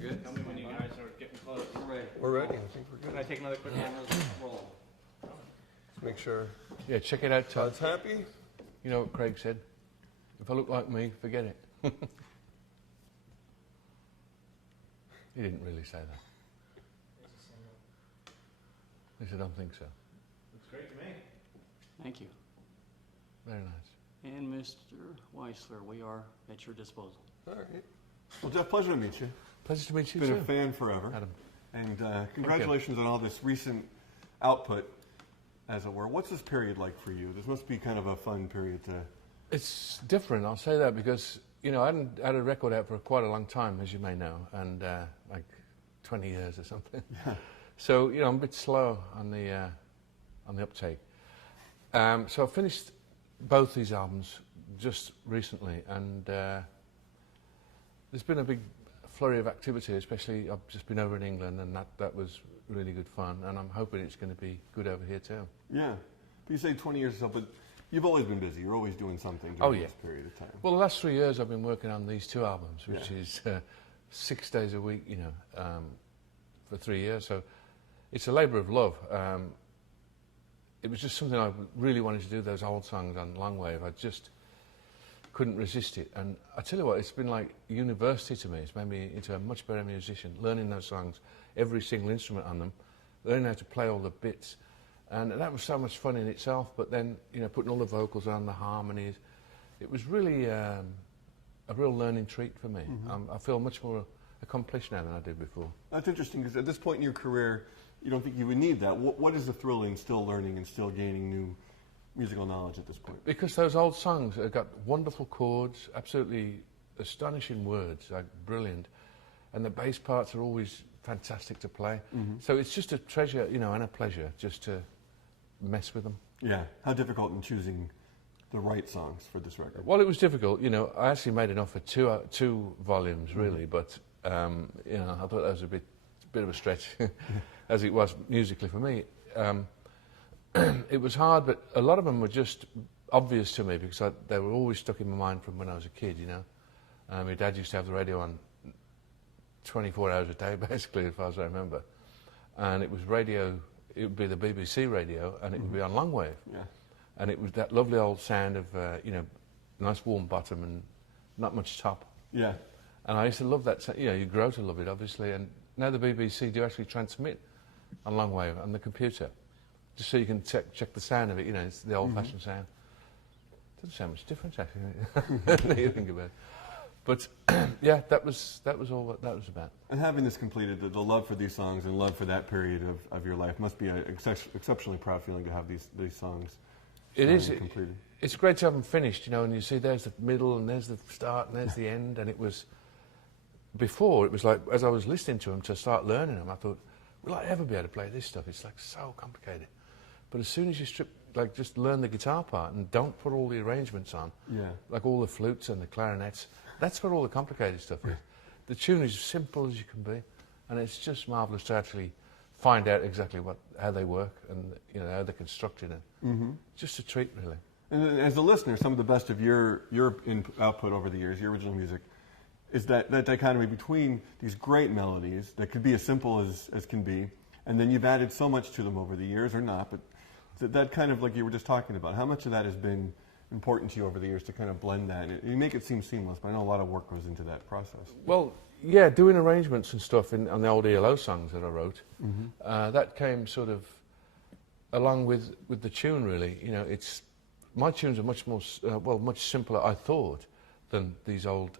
Good. Tell me when you guys are getting close. We're ready. We're ready. I think we're Can good. I take another quick Cameras roll. Let's make sure Yeah, check it out, Todd. Todd's happy. You know what Craig said? If I look like me, forget it. He didn't really say that. He said, I don't think so. Looks great to me. Thank you. Very nice. And Mr. Weissler, we are at your disposal. All right. Well, Jeff, pleasure to meet you. Pleasure to meet you Been too. a fan forever. Adam. And congratulations on all this recent output, as it were. What's this period like for you? This must be kind of a fun period to... It's different, I'll say that, because, you know, I hadn't had a record out for quite a long time, as you may know, and like 20 years or something. Yeah. So, you know, I'm a bit slow on the uptake. So I finished both these albums just recently, and there's been a big flurry of activity, especially I've just been over in England, and that was really good fun, and I'm hoping it's going to be good over here too. Yeah. But you say 20 years or so, but you've always been busy. You're always doing something Oh, during yeah. this period of time. Well, the last 3 years I've been working on these two albums, which Yeah. is 6 days a week, you know, for 3 years. So it's a labour of love. It was just something I really wanted to do, those old songs on Long Wave. I just couldn't resist it. And I tell you what, it's been like university to me. It's made me into a much better musician, learning those songs, every single instrument on them, learning how to play all the bits. And that was so much fun in itself, but then, you know, putting all the vocals on, the harmonies, it was really a real learning treat for me. Mm-hmm. I feel much more accomplished now than I did before. That's interesting, because at this point in your career, you don't think you would need that. What is the thrill in still learning and still gaining new musical knowledge at this point? Because those old songs have got wonderful chords, absolutely astonishing words, like brilliant, and the bass parts are always fantastic to play. So it's just a treasure, you know, and a pleasure just to mess with them. Yeah. How difficult in choosing the right songs for this record? Well, it was difficult. You know, I actually made enough for two volumes, really, but you know, I thought that was a bit of a stretch, as it was musically for me. It was hard, but a lot of them were just obvious to me because they were always stuck in my mind from when I was a kid. You know, my dad used to have the radio on 24 hours a day, basically, as far as I remember, and it was radio. It would be the BBC radio, and it would be on long wave. Yeah. And it was that lovely old sound of, you know, nice warm bottom and not much top. Yeah. And I used to love that. You know, you grow to love it, obviously. And now the BBC do actually transmit on long wave on the computer, just so you can check the sound of it. You know, it's the old-fashioned sound. Doesn't sound much different, actually. Now you think about it. But yeah, that was all what that was about. And having this completed, the love for these songs and love for that period of your life must be an exceptionally proud feeling to have these songs. It is. Completed. It's great to have them finished, you know, and you see there's the middle and there's the start and there's the end. And it was, before, it was like, as I was listening to them to start learning them, I thought, will I ever be able to play this stuff? It's like so complicated. But as soon as you just learn the guitar part and don't put all the arrangements on, like all the flutes and the clarinets, that's where all the complicated stuff is. The tune is simple as you can be, and it's just marvellous to actually find out exactly how they work and, you know, how they're constructed, and just a treat, really. And as a listener, some of the best of your output over the years, your original music, is that dichotomy between these great melodies that could be as simple as can be, and then you've added so much to them over the years, or not, but that kind of, like you were just talking about, how much of that has been important to you over the years to kind of blend that? You make it seem seamless, but I know a lot of work goes into that process. Well, yeah, doing arrangements and stuff on the old ELO songs that I wrote, that came sort of along with the tune, really. You know, my tunes are much more, much simpler, I thought, than these old,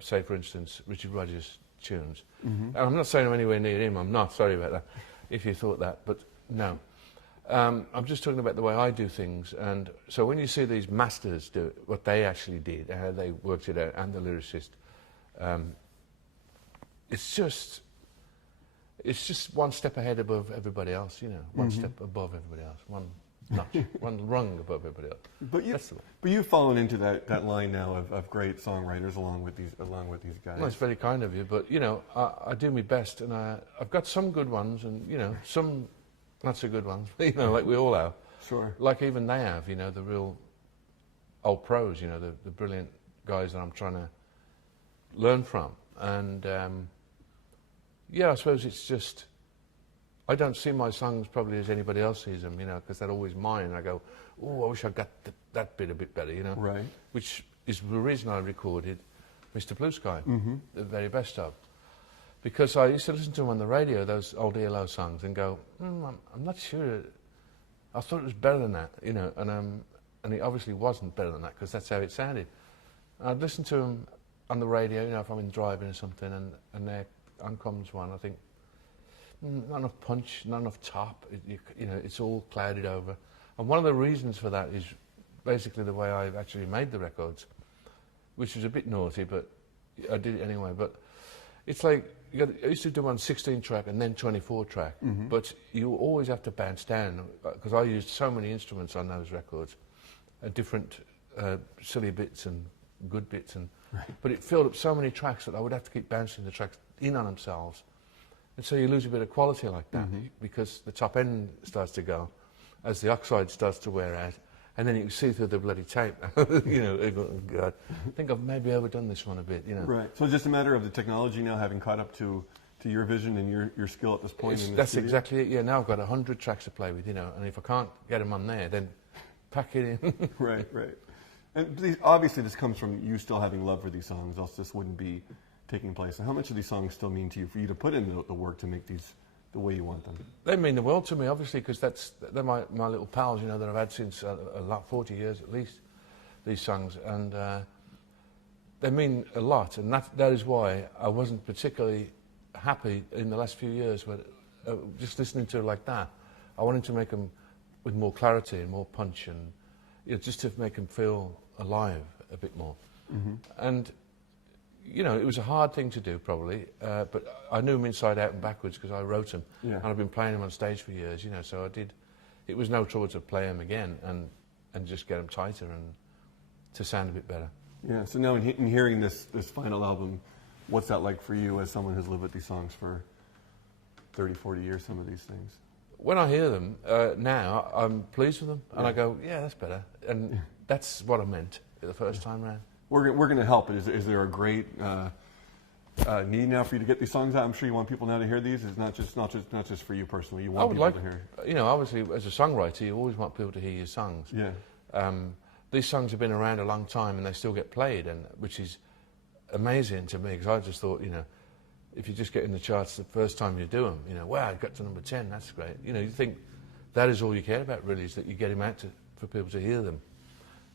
say, for instance, Richard Rodgers tunes. And I'm not saying I'm anywhere near him, I'm not, sorry about that, if you thought that, but no. I'm just talking about the way I do things, and so when you see these masters do it, what they actually did, how they worked it out, and the lyricist, it's just one step ahead above everybody else, you know, one step above everybody else, one notch, one rung above everybody else. But you've fallen into that line now of great songwriters along with these guys. Well, that's very kind of you, but you know, I do my best, and I've got some good ones, and you know, some not so good ones, you know, like we all have. Sure. Like even they have, you know, the real old pros, you know, the brilliant guys that I'm trying to learn from. And yeah, I suppose it's just, I don't see my songs probably as anybody else sees them, you know, because they're always mine. And I go, oh, I wish I got that bit a bit better, you know. Right. Which is the reason I recorded Mr. Blue Sky, the very best of. Because I used to listen to them on the radio, those old ELO songs, and go, I'm not sure. I thought it was better than that, you know, and it obviously wasn't better than that, because that's how it sounded. And I'd listen to them on the radio, you know, if I'm in driving or something, and there comes one, I think, not enough punch, not enough top, you know, it's all clouded over. And one of the reasons for that is basically the way I've actually made the records, which was a bit naughty, but I did it anyway. But it's like, I used to do one 16 track and then 24 track, but you always have to bounce down, because I used so many instruments on those records, different silly bits and good bits, but it filled up so many tracks that I would have to keep bouncing the tracks in on themselves. And so you lose a bit of quality like that, because the top end starts to go as the oxide starts to wear out, and then you can see through the bloody tape. You know, oh God, I think I've maybe overdone this one a bit, you know. Right. So it's just a matter of the technology now having caught up to your vision and your skill at this point. That's exactly it. Yeah. Now I've got 100 tracks to play with, you know, and if I can't get them on there, then pack it in. Right. Right. And obviously, this comes from you still having love for these songs, else this wouldn't be taking place. And how much do these songs still mean to you, for you to put in the work to make these the way you want them? They mean the world to me, obviously, because they're my little pals, you know, that I've had since 40 years at least, these songs. And they mean a lot, and that is why I wasn't particularly happy in the last few years, but just listening to it like that, I wanted to make them with more clarity and more punch, and you know, just to make them feel alive a bit more. And you know, it was a hard thing to do, probably, but I knew them inside out and backwards because I wrote them, and I've been playing them on stage for years, you know, so I did. It was no trouble to play them again and just get them tighter and to sound a bit better. Yeah, so now in hearing this final album, what's that like for you as someone who's lived with these songs for 30, 40 years, some of these things? When I hear them now, I'm pleased with them, and I go, yeah, that's better. And that's what I meant the first time round. We're going to help. Is there a great need now for you to get these songs out? I'm sure you want people now to hear these. It's not just for you personally. You want people to hear it. You know, obviously, as a songwriter, you always want people to hear your songs. Yeah. These songs have been around a long time, and they still get played, and which is amazing to me, because I just thought, you know, if you just get in the charts the first time you do them, you know, wow, I got to number 10, that's great. You know, you think that is all you care about, really, is that you get them out for people to hear them.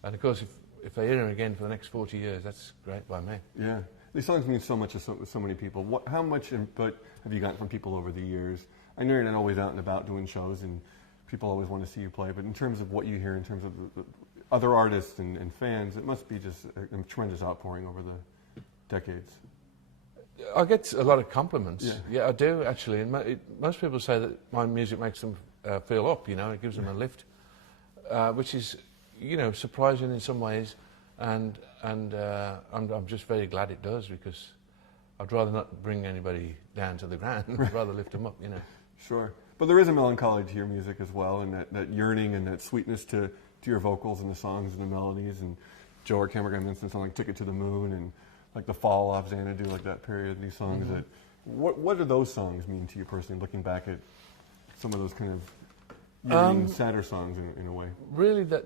And of course, if they hear them again for the next 40 years, that's great by me. Yeah. These songs mean so much to so many people. How much input have you gotten from people over the years? I know you're not always out and about doing shows, and people always want to see you play, but in terms of what you hear, in terms of the other artists and fans, it must be just a tremendous outpouring over the decades. I get a lot of compliments. Yeah, I do, actually. And most people say that my music makes them feel up, you know, it gives them a lift, which is, you know, surprising in some ways, and I'm just very glad it does, because I'd rather not bring anybody down to the ground. I'd rather lift them up, you know. Sure. But there is a melancholy to your music as well, and that yearning and that sweetness to your vocals and the songs and the melodies. And Joe, our camera guy, mentioned something like Ticket to the Moon and like The Fall of Xanadu, like that period, these songs. That what do those songs mean to you personally, looking back at some of those kind of yearning, sadder songs in a way? Really, that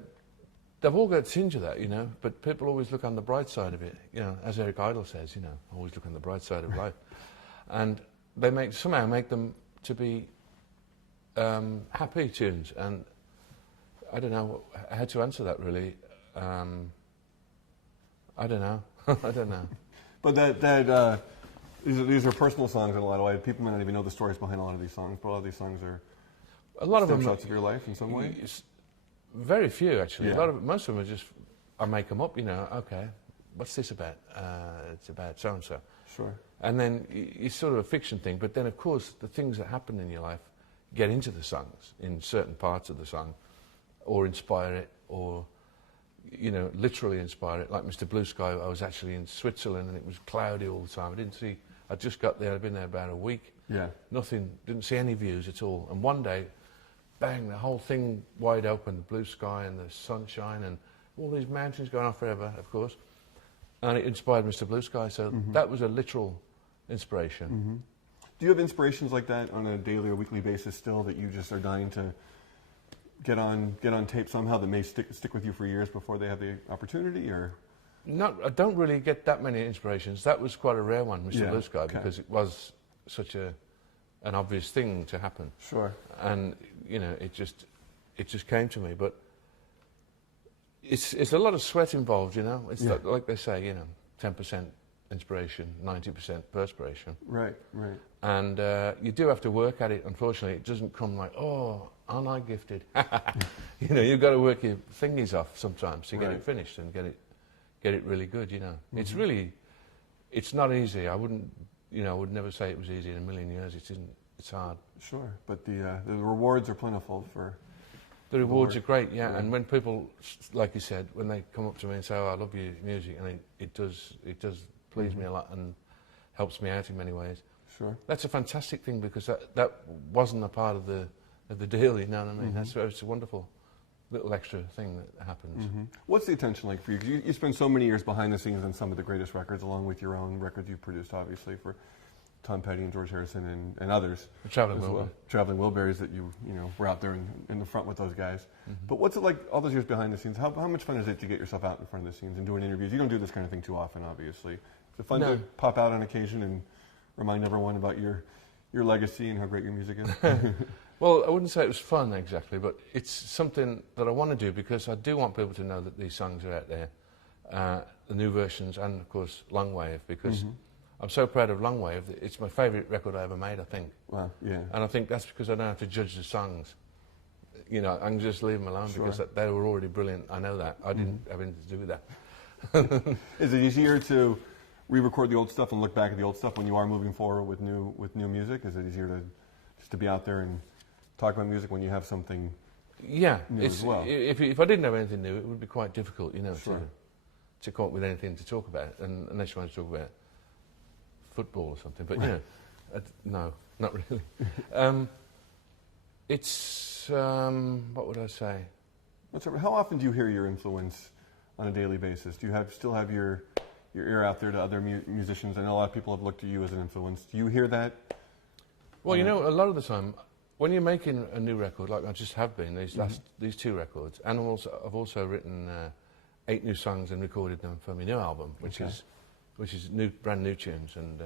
they've all got a tinge of that, you know, but people always look on the bright side of it, you know, as Eric Idle says, you know, always look on the bright side of life. And they somehow make them to be happy tunes, and I don't know how to answer that, really. I don't know. I don't know. But these are personal songs in a lot of ways. People may not even know the stories behind a lot of these songs, but a lot of these songs are snapshots of your life in some way. Very few, actually. Yeah. Most of them are just, I make them up, you know, okay, what's this about? It's about so-and-so. Sure. And then it's sort of a fiction thing, but then, of course, the things that happen in your life get into the songs, in certain parts of the song, or inspire it, or, you know, literally inspire it. Like Mr. Blue Sky, I was actually in Switzerland, and it was cloudy all the time. I just got there, I'd been there about a week. Yeah. Nothing, didn't see any views at all. And one day, bang, the whole thing wide open, the blue sky and the sunshine and all these mountains going on forever, of course. And it inspired Mr. Blue Sky, so that was a literal inspiration. Do you have inspirations like that on a daily or weekly basis still that you just are dying to get on tape somehow that may stick with you for years before they have the opportunity, or? I don't really get that many inspirations. That was quite a rare one, Mr. Blue Sky, okay. because it was such an obvious thing to happen. Sure. And you know, it just came to me. But it's a lot of sweat involved, you know. It's like they say, you know, 10% inspiration, 90% perspiration. Right, right. And you do have to work at it. Unfortunately, it doesn't come like, oh, aren't I gifted? You know, you've got to work your fingers off sometimes to get it finished and get it really good. You know, it's not easy. I would never say it was easy in a million years. It isn't. It's hard. Sure, but the rewards are plentiful for. The rewards are great, yeah. And when people, like you said, when they come up to me and say, "Oh, I love your music," and it does please me a lot and helps me out in many ways. Sure. That's a fantastic thing, because that wasn't a part of the deal. You know what I mean? It's a wonderful little extra thing that happens. What's the attention like for you? 'Cause you spend so many years behind the scenes on some of the greatest records, along with your own records you've produced, obviously, for Tom Petty and George Harrison and others. Traveling as well. Traveling Wilburys, that you were out there in the front with those guys. But what's it like all those years behind the scenes? How much fun is it to get yourself out in front of the scenes and doing interviews? You don't do this kind of thing too often, obviously. Is it fun to pop out on occasion and remind everyone about your legacy and how great your music is? Well, I wouldn't say it was fun exactly, but it's something that I want to do, because I do want people to know that these songs are out there, the new versions, and of course Long Wave, because I'm so proud of Long Wave. It's my favourite record I ever made, I think. Wow, yeah. And I think that's because I don't have to judge the songs. You know, I can just leave them alone, because they were already brilliant. I know that. I didn't have anything to do with that. Is it easier to re-record the old stuff and look back at the old stuff when you are moving forward with new music? Is it easier to be out there and talk about music when you have something new as well? If I didn't have anything new, it would be quite difficult, you know, to come up with anything to talk about, unless you want to talk about football or something. But you know, no, not really. It's what would I say? How often do you hear your influence on a daily basis? Do you still have your ear out there to other musicians? I know a lot of people have looked at you as an influence. Do you hear that? Well, you know, a lot of the time, when you're making a new record, like I just have been, these two records, and I've also written 8 new songs and recorded them for my new album, which is brand new tunes. And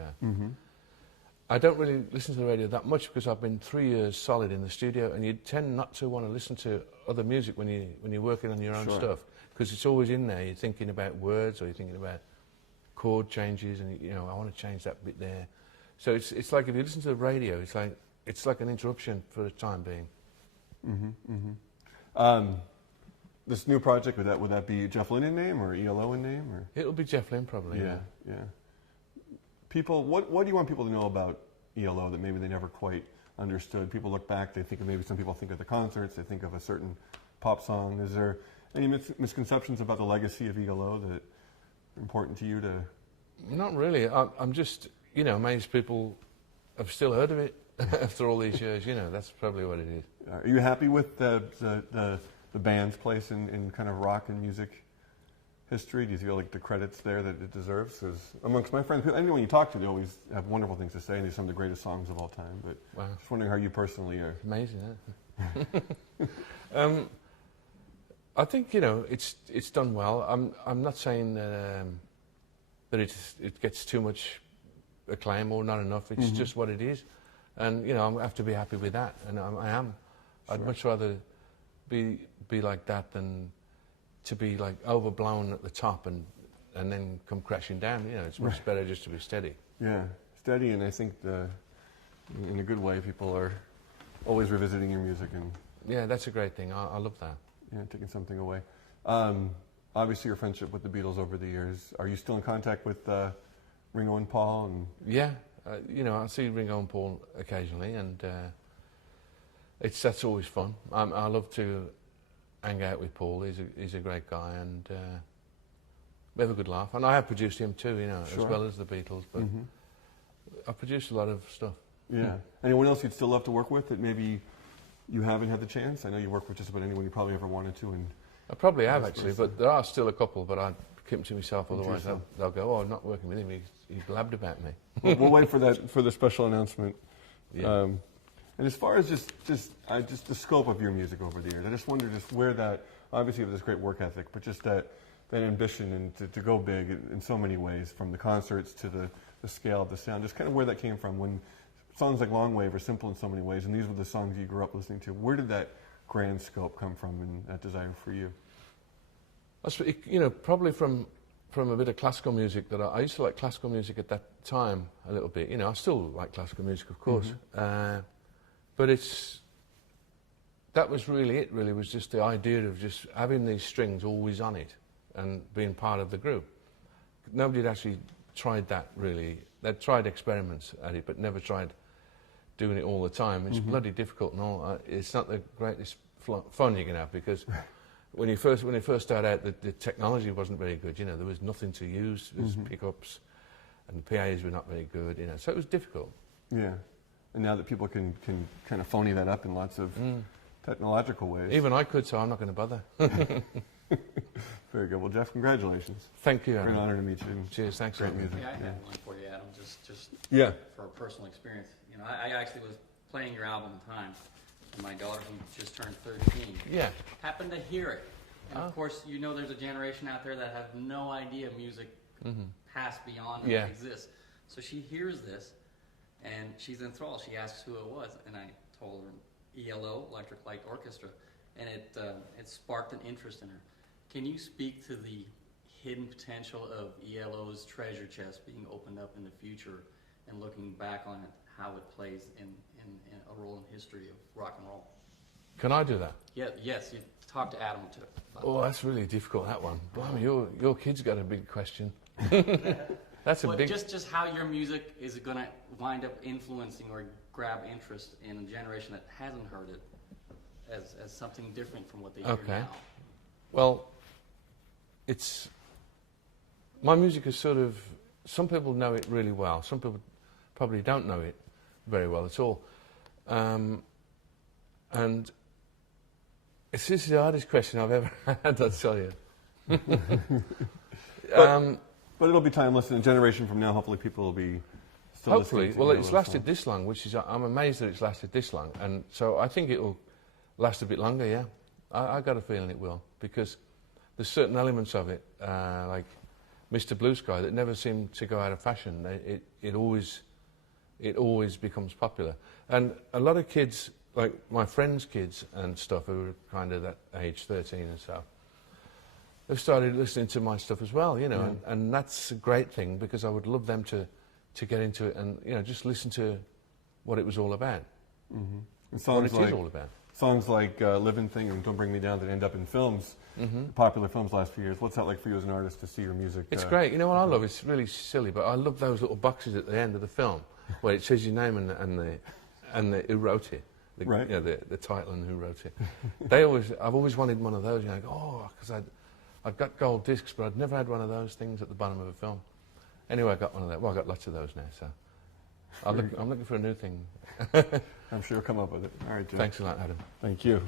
I don't really listen to the radio that much, because I've been 3 years solid in the studio, and you tend not to want to listen to other music when you're working on your own stuff, because it's always in there. You're thinking about words, or you're thinking about chord changes, and you know, I want to change that bit there. So it's like if you listen to the radio, it's like an interruption for the time being. This new project, would that be Jeff Lynne in name or ELO in name? Or? It'll be Jeff Lynne, probably. Yeah. People, what do you want people to know about ELO that maybe they never quite understood? People look back, they think of, maybe some people think of the concerts, they think of a certain pop song. Is there any misconceptions about the legacy of ELO that are important to you to? Not really. I'm just, you know, amazed people have still heard of it after all these years. You know, that's probably what it is. Are you happy with the band's place in kind of rock and music history? Do you feel like the credit's there that it deserves? Because amongst my friends, anyone you talk to, they always have wonderful things to say, and they're some of the greatest songs of all time. But just wondering how you personally are. Amazing, huh? I think, you know, it's done well. I'm not saying that it gets too much acclaim or not enough. It's just what it is, and you know, I have to be happy with that, and I am. I'd much rather be like that than to be like overblown at the top and then come crashing down. You know, it's much better just to be steady. Yeah, steady, and I think in a good way, people are always revisiting your music, and yeah, that's a great thing. I love that. Yeah, taking something away. Obviously, your friendship with the Beatles over the years. Are you still in contact with Ringo and Paul? And yeah, you know, I see Ringo and Paul occasionally, and that's always fun. I love to hang out with Paul. He's a great guy, and we have a good laugh. And I have produced him too, you know, as well as the Beatles. But I've produced a lot of stuff. Yeah. Anyone else you'd still love to work with that maybe you haven't had the chance? I know you work with just about anyone you probably ever wanted to. And I probably have, actually, but there are still a couple, but keep them to myself, otherwise they'll go, oh, I'm not working with him, he blabbed about me. We'll wait for that, for the special announcement. Yeah. And as far as just the scope of your music over the years, I just wonder just where that, obviously you have this great work ethic, but just that ambition and to go big in so many ways, from the concerts to the scale of the sound, just kind of where that came from when songs like Long Wave are simple in so many ways, and these were the songs you grew up listening to. Where did that grand scope come from and that desire for you? Probably from a bit of classical music. That I used to like classical music at that time a little bit. I still like classical music, of course. But that was really it, really, was just the idea of just having these strings always on it and being part of the group. Nobody had actually tried that, really. They'd tried experiments at it, but never tried doing it all the time. It's bloody difficult and all. It's not the greatest fun you can have, because when you first started out, the technology wasn't very good. There was nothing to use. There was pickups, and the PAs were not very good. So it was difficult. Yeah. And now that people can kind of phony that up in lots of technological ways. Even I could, so I'm not going to bother. Very good. Well, Jeff, congratulations. Thank you, It's Adam. an honor to meet you. Cheers, thanks. Great music. Yeah, I have one for you, Adam, just Yeah. for a personal experience. I actually was playing your album at the time, and my daughter, who just turned 13, happened to hear it. And of course, there's a generation out there that have no idea music passed beyond and exists. So she hears this, and she's enthralled. She asks who it was, and I told her ELO, Electric Light Orchestra, and it sparked an interest in her. Can you speak to the hidden potential of ELO's treasure chest being opened up in the future, and looking back on it, how it plays in a role in history of rock and roll? Can I do that? Yeah, yes, you talk to Adam too. Oh, that's really difficult, that one. Blimey, your kid's got a big question. That's a big... Just how your music is going to wind up influencing or grab interest in a generation that hasn't heard it as something different from what they hear now. Well, my music is sort of, some people know it really well, some people probably don't know it very well at all. And this is the hardest question I've ever had, I'll tell you. But it'll be timeless, and a generation from now, hopefully people will be still hopefully. listening to Well, ELO it's lasted songs. this long, which is, I'm amazed that it's lasted this long. And so I think it will last a bit longer, yeah. I got a feeling it will, because there's certain elements of it, like Mr. Blue Sky, that never seem to go out of fashion. It always becomes popular. And a lot of kids, like my friends' kids and stuff, who are kind of that age, 13 and so, they've started listening to my stuff as well, and that's a great thing, because I would love them to get into it and, just listen to what it was all about. And What it is all about. Songs like Living Thing and Don't Bring Me Down that end up in films, popular films last few years. What's that like for you as an artist to see your music? It's great. You know what I love? It's really silly, but I love those little boxes at the end of the film where it says your name and the who wrote it. Right. The title and who wrote it. I've always wanted one of those. Because I've got gold discs, but I'd never had one of those things at the bottom of a film. Anyway, I got one of those. Well, I got lots of those now, so I'm looking for a new thing. I'm sure you'll come up with it. All right, Jeff. Thanks a lot, Adam. Thank you.